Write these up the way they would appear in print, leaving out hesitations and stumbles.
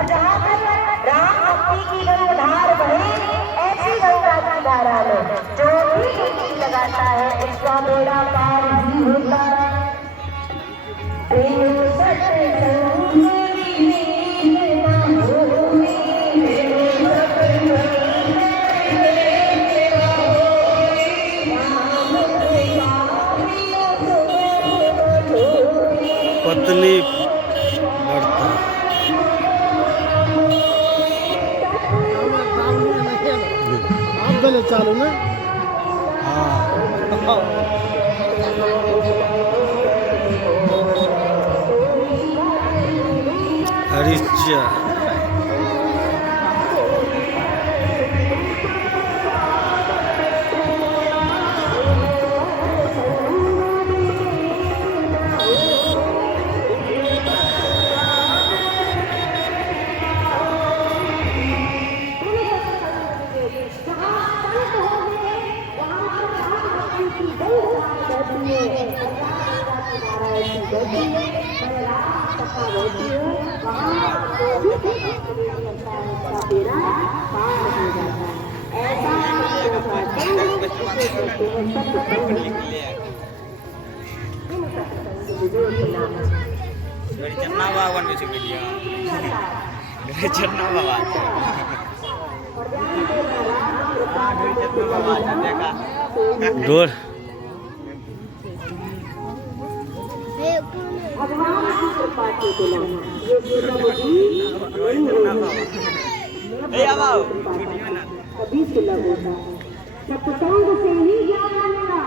और जहाँ पर राम भक्ति की गंगाधार बहे, ऐसी गंगा की धारा में जो भी डुबकी लगाता है उसका बेड़ा पार ही होता है। प्रेम सत्संग में ना होई, प्रेम सत्संग पतली बढ़ता आप गले चालू ना। हरिश्चा चन्ना बावन में चुकी दिया चन्ना बाबा देखा डोर भगवान की कृपा के बिना ये कभी सुलभ होता है। सत्संग से ही ज्ञान मिलेगा,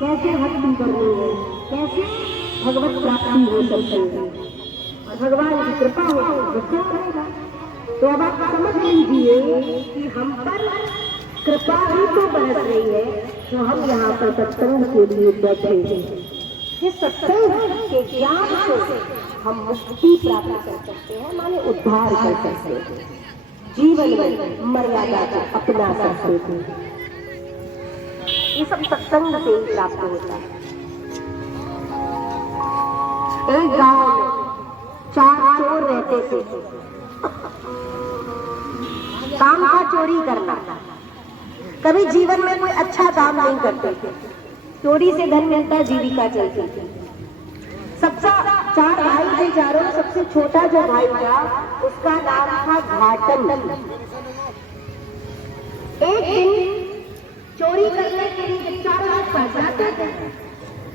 कैसे भक्ति करनी है, कैसे भगवत प्राप्ति हो सकती है और भगवान की कृपा हो तो करेगा। तो अब आप समझ लीजिए कि हम पर कृपा ही तो बरस रही है, तो हम यहाँ पर सत्संग के लिए बैठे हैं। इस सत्संग के ज्ञान से हम मुक्ति प्राप्त कर सकते हैं, माने उद्धार कर सकते हैं, जीवन में मर्यादा को अपना सकते हैं। ये सब सत्संग से ही प्राप्त होता है। एक गांव में 4 चोर रहते थे। काम था चोरी करना, कभी जीवन में कोई अच्छा काम नहीं करते थे। चोरी से धन मिलता, जीविका चलती थी। सबसे 4 भाई थे, चारों में सबसे छोटा जो भाई था उसका नाम था घाटन। एक दिन चोरी करने के लिए जब 4 लोग जाते थे,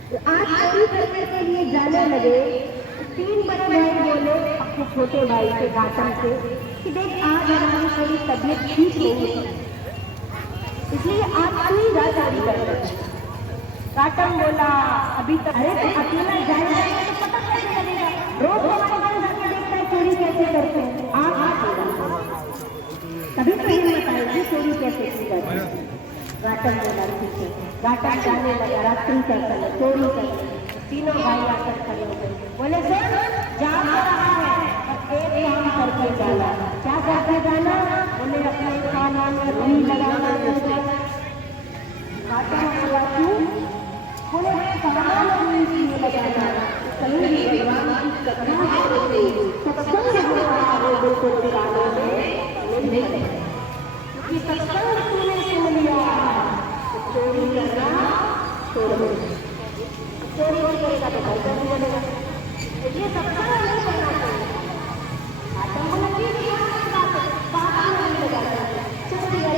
तो आज चोरी करने के लिए जाने लगे। 3 बड़े भाई बोले अपने छोटे भाई से, घाटन से, कि देख आज हमारी थोड़ी तबीयत ठीक नहीं है, इसलिए आज पूरी रात चोरी कर रहे हैं। घाटन बोला अभी तक, अरे तो अकेला जाएगा तो पता कैसे लगेगा, रोज हमारे घर जाके देखता है चोरी कैसे करते हैं, आज तभी तो हिम्मत आएगी चोरी कैसे की जाती है। घाटन बोला ठीक है। घाटन जाने लगा, रात्रि का समय, चोरी कर। तीनों भाई आकर खड़े हो गए, बोले सर जा तो रहा है पर एक काम करके जाना। क्या करके जाना? बोले अपने खाना में रुई लगाना। घाटन बोला क्यों? बोले खाना में रुई क्यों लगाना? कहीं भगवान की कथा करेंगे, सत्संग हमारे दिल को निकालने में नहीं, क्योंकि सत्संग तूने सुन लिया तो चोरी करना छोड़ दो। चोरी नहीं करेगा तो घर नहीं बनेगा, ये सत्संग नहीं करना चाहिए। घाटन बोला कि पाप नहीं लगाता, चल दिया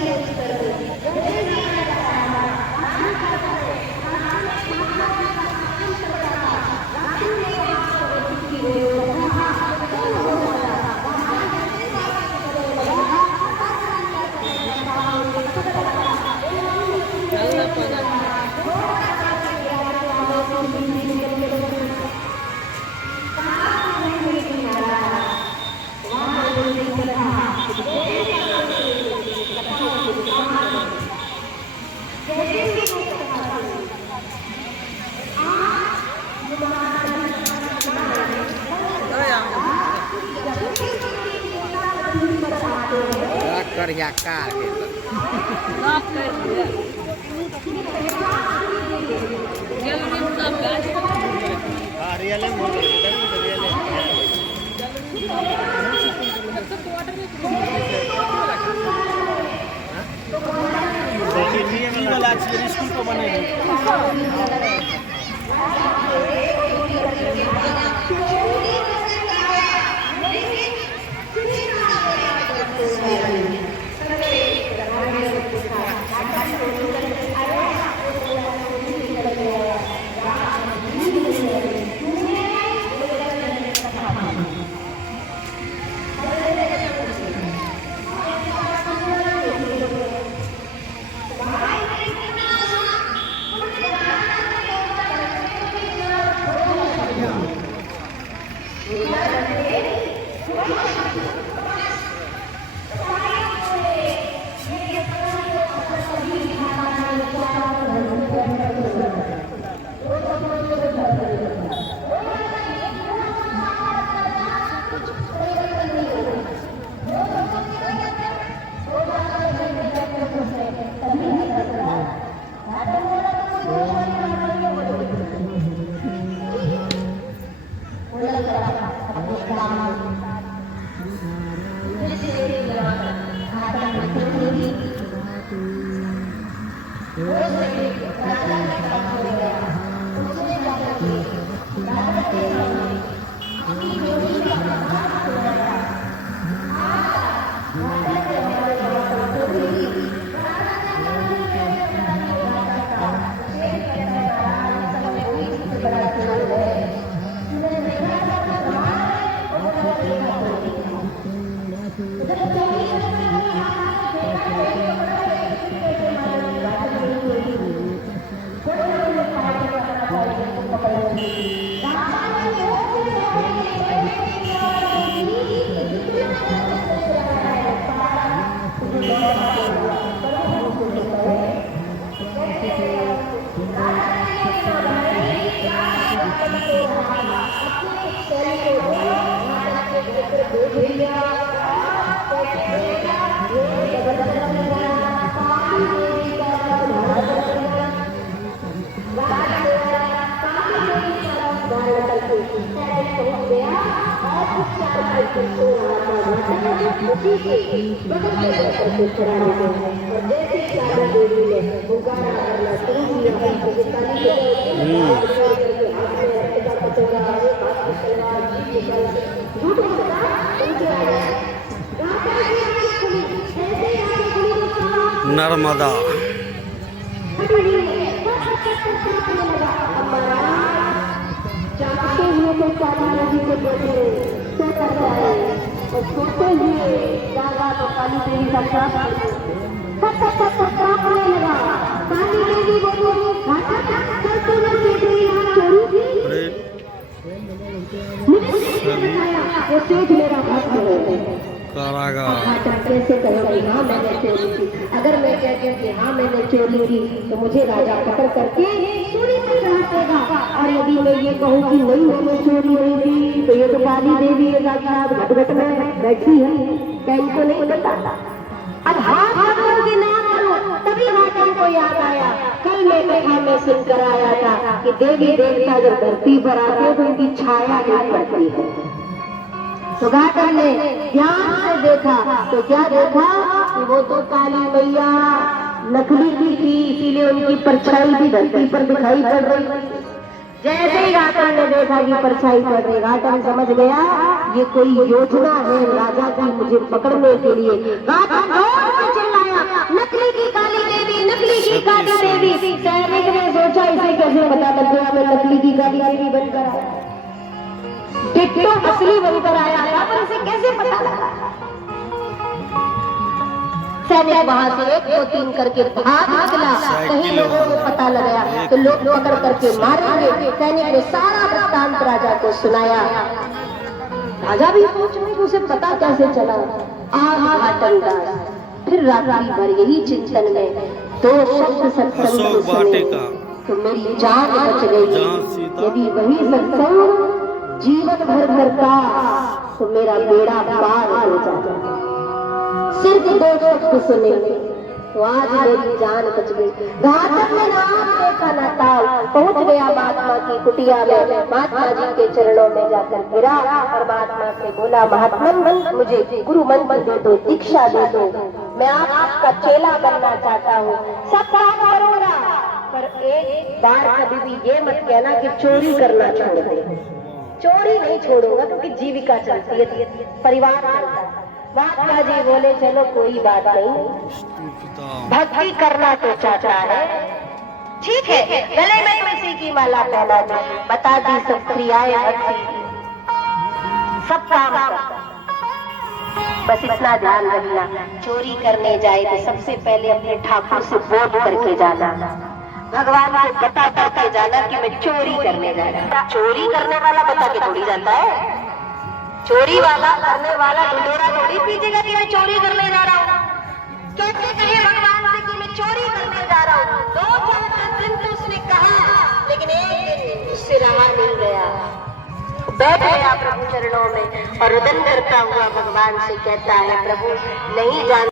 कर या कार के रियल है। वाला स्कूल को बनेगी। नर्मदा जाते हुए तो काली नदी को देखे तो करता है और सोते हुए जागा तो काली देवी का श्राप कांपने लगा। काली देवी बोली घाटा कर तू न बेटी यहाँ चोरी वो सेठ मेरा भक्त है। कारागार कैसे कहोगे हाँ मैंने चोरी की? अगर मैं कहती कि हाँ मैंने चोरी की तो मुझे राजा पकड़ करके चोरी में चढ़ाएगा, और यदि मैं ये कहूँ कि नहीं मैंने चोरी नहीं की तो ये तो काली देवी है साक्षात घटघट में बैठी है, क्या इनको नहीं बताता? अब हाथ पकड़ के ना करो तभी राजा को याद आया कल मैं कथा में सुनकर आया था कि देवी देवता जब धरती पर आते तो उनकी छाया नहीं पड़ती है। तो घाटन ने ध्यान से देखा तो क्या देखा कि वो तो काली मैया नकली की थी, इसीलिए उनकी परछाई भी धरती पर दिखाई पड़ रही। जैसे ही घाटन ने देखा कि परछाई पड़ रही, घाटन समझ गया ये कोई योजना है राजा की मुझे पकड़ने के लिए। घाटन जोर से चिल्लाया नकली की काली देवी, नकली की काली देवी। सैनिक ने सोचा इसे कैसे पता लग गया मैं नकली की काली देवी बनकर आया, डिट्टो असली बनकर आया है, पर इसे कैसे पता लगा? सैनिक वहां से 1 2 3 करके भाग निकला, कहीं लोगों को पता लगाया तो लोग पकड़ करके मारेंगे। सैनिक ने सारा वृत्तांत राजा को सुनाया। राजा भी सोच में उसे पता कैसे चला। आज घाटन दास फिर रात्रि भर यही चिंतन में 2 शब्द सत्संग को सुने तो मेरी जान बच गई। यदि वही सत्संग जीवन भर करता तो मेरा बेड़ा पार हो जाता। सिर्फ 2 शब्द सुने तो आज मेरी जान बच गई। घातक ने नाम देखा न ताल, पहुंच गया महात्मा की कुटिया में। महात्मा जी के चरणों में जाकर गिरा और महात्मा से बोला, महात्मन मुझे गुरु मंत्र दे दो, दीक्षा दे दो, मैं आपका चेला बनना चाहता हूँ, सब काम करूंगा, पर एक बार कभी भी ये मत कहना कि चोरी करना छोड़ दे। चोरी नहीं छोड़ूंगा क्योंकि जीविका चलती है, परिवार चलता है। महात्मा जी बोले, चलो कोई बात नहीं, भक्ति करना तो चाहता है, ठीक है, गले में तुलसी की माला पहना दी, बता दी सब क्रियाएं भक्ति, सब काम करता। बस इतना ध्यान रखना, चोरी करने जाए तो सबसे पहले अपने ठाकुर से बोध करके जाना, भगवान को बता करके जाना कि मैं चोरी करने जा रहा हूं। चोरी करने वाला बता के थोड़ी जाता है, चोरी वाला करने वाला ढिंढोरा थोड़ी पीछेगा कि मैं चोरी करने जा रहा हूँ। कैसे कहे भगवान से कि मैं चोरी करने जा रहा हूँ? 2-4 दिन तो उसने कहा, लेकिन एक दिन उससे रहा नहीं गया, बैठ गया प्रभु चरणों में और रुदन करता हुआ भगवान से कहता है, प्रभु नहीं जान